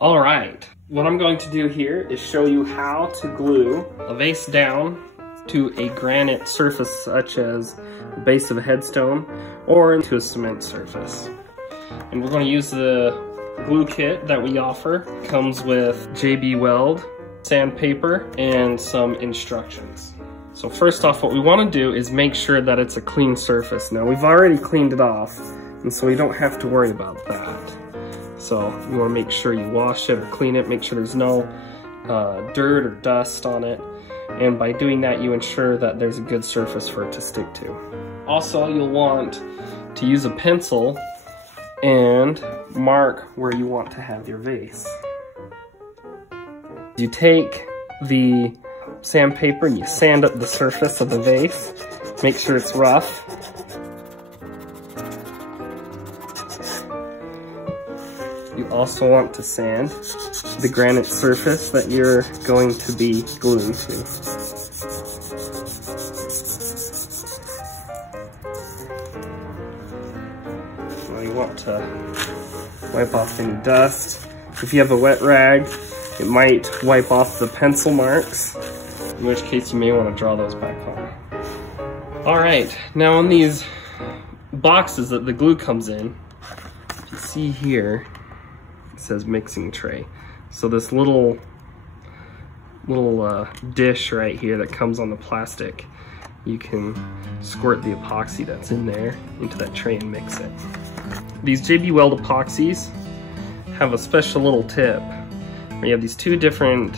All right, what I'm going to do here is show you how to glue a vase down to a granite surface such as the base of a headstone or into a cement surface. And we're going to use the glue kit that we offer. It comes with JB Weld, sandpaper, and some instructions. So first off, what we want to do is make sure that it's a clean surface. Now we've already cleaned it off, and so we don't have to worry about that. So you want to make sure you wash it or clean it, make sure there's no dirt or dust on it. And by doing that, you ensure that there's a good surface for it to stick to. Also, you'll want to use a pencil and mark where you want to have your vase. You take the sandpaper and you sand up the surface of the vase. Make sure it's rough. You also want to sand the granite surface that you're going to be gluing to. Now you want to wipe off any dust. If you have a wet rag, it might wipe off the pencil marks, in which case you may want to draw those back on. All right, now on these boxes that the glue comes in, you see here, it says mixing tray. So this little dish right here that comes on the plastic, you can squirt the epoxy that's in there into that tray and mix it. These JB Weld epoxies have a special little tip where you have these two different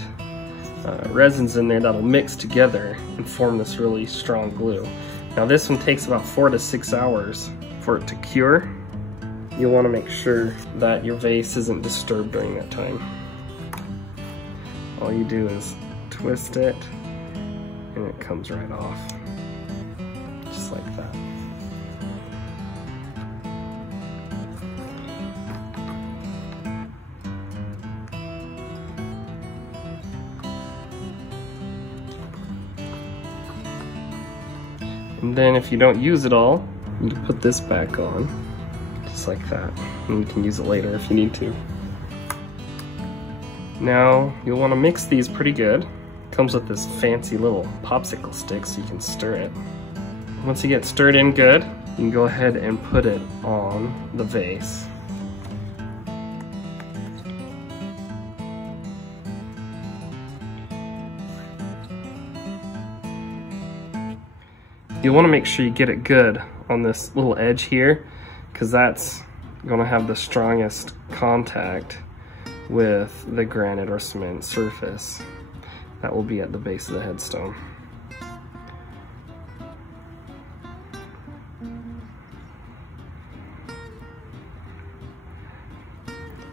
resins in there that'll mix together and form this really strong glue. Now this one takes about 4 to 6 hours for it to cure. You'll want to make sure that your vase isn't disturbed during that time. All you do is twist it and it comes right off, just like that. And then if you don't use it all, you can put this back on, just like that. And you can use it later if you need to. Now, you'll want to mix these pretty good. Comes with this fancy little popsicle stick so you can stir it. Once you get stirred in good, you can go ahead and put it on the vase. You want to make sure you get it good on this little edge here, because that's going to have the strongest contact with the granite or cement surface that will be at the base of the headstone.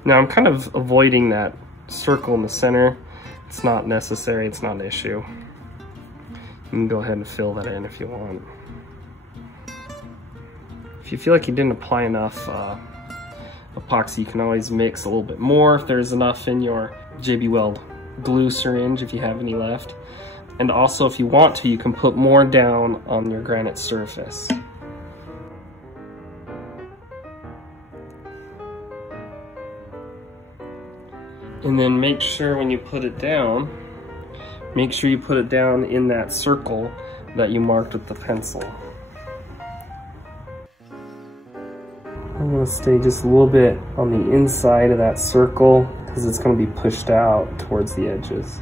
Now I'm kind of avoiding that circle in the center. It's not necessary, it's not an issue. You can go ahead and fill that in if you want. If you feel like you didn't apply enough epoxy, you can always mix a little bit more if there's enough in your JB Weld glue syringe, if you have any left. And also, if you want to, you can put more down on your granite surface. And then make sure when you put it down, make sure you put it down in that circle that you marked with the pencil. I'm going to stay just a little bit on the inside of that circle because it's going to be pushed out towards the edges.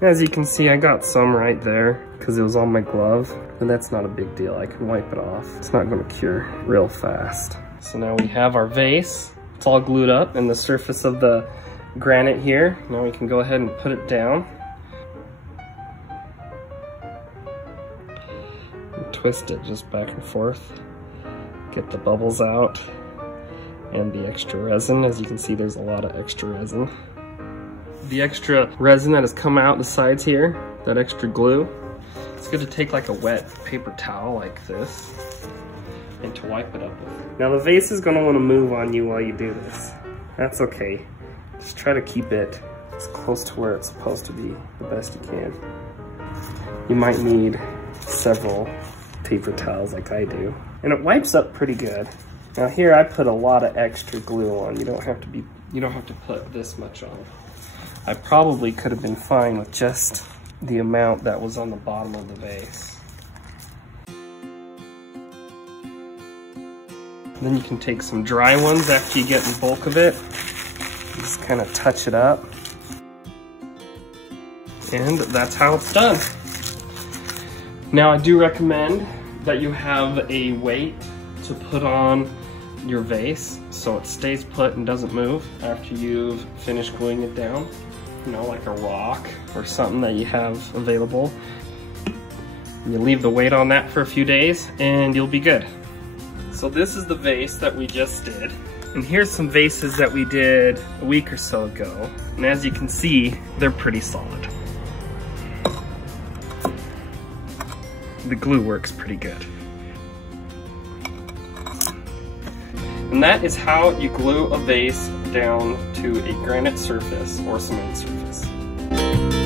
As you can see, I got some right there because it was on my glove, and that's not a big deal. I can wipe it off. It's not going to cure real fast. So now we have our vase. It's all glued up in the surface of the granite here. Now we can go ahead and put it down. And twist it just back and forth. Get the bubbles out and the extra resin. As you can see, there's a lot of extra resin. The extra resin that has come out the sides here, that extra glue, it's good to take like a wet paper towel like this and to wipe it up with. Now the vase is going to want to move on you while you do this. That's okay. Just try to keep it as close to where it's supposed to be the best you can. You might need several paper towels like I do. And it wipes up pretty good. Now here I put a lot of extra glue on. You don't have to be You don't have to put this much on. I probably could have been fine with just the amount that was on the bottom of the vase. Then you can take some dry ones after you get the bulk of it. Just kind of touch it up. And that's how it's done. Now I do recommend that you have a weight to put on your vase so it stays put and doesn't move after you've finished gluing it down. You know, like a rock or something that you have available. You leave the weight on that for a few days and you'll be good. So this is the vase that we just did. And here's some vases that we did a week or so ago. And as you can see, they're pretty solid. The glue works pretty good. And that is how you glue a vase down to a granite surface or cement surface.